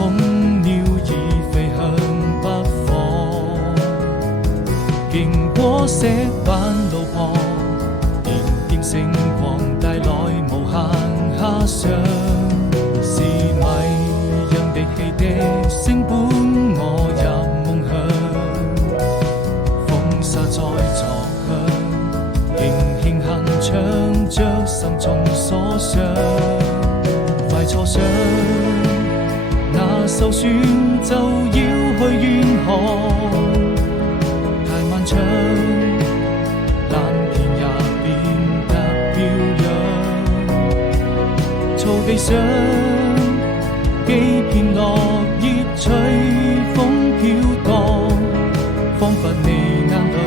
空鳥已飛向北方，經過石板路旁，點點星光帶來無限遐想，是迷人的汽笛聲伴我入夢鄉，風沙在作響，輕輕哼唱着心中所想，快坐上那艘船就要去遠航，太漫長，藍天也變得飄揚，草地上幾片落葉隨風飄蕩，彷彿你眼裏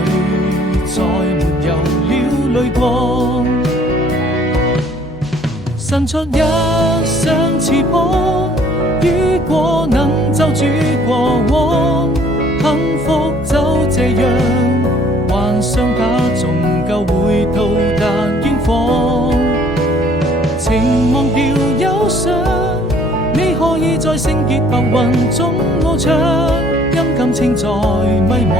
再沒有了淚光，伸出一雙翅膀，雨過能就住過往，幸福就這樣，幻想它終究會到達遠方，情忘掉憂傷，你可以在聖潔白雲中翱翔，因感情在迷茫，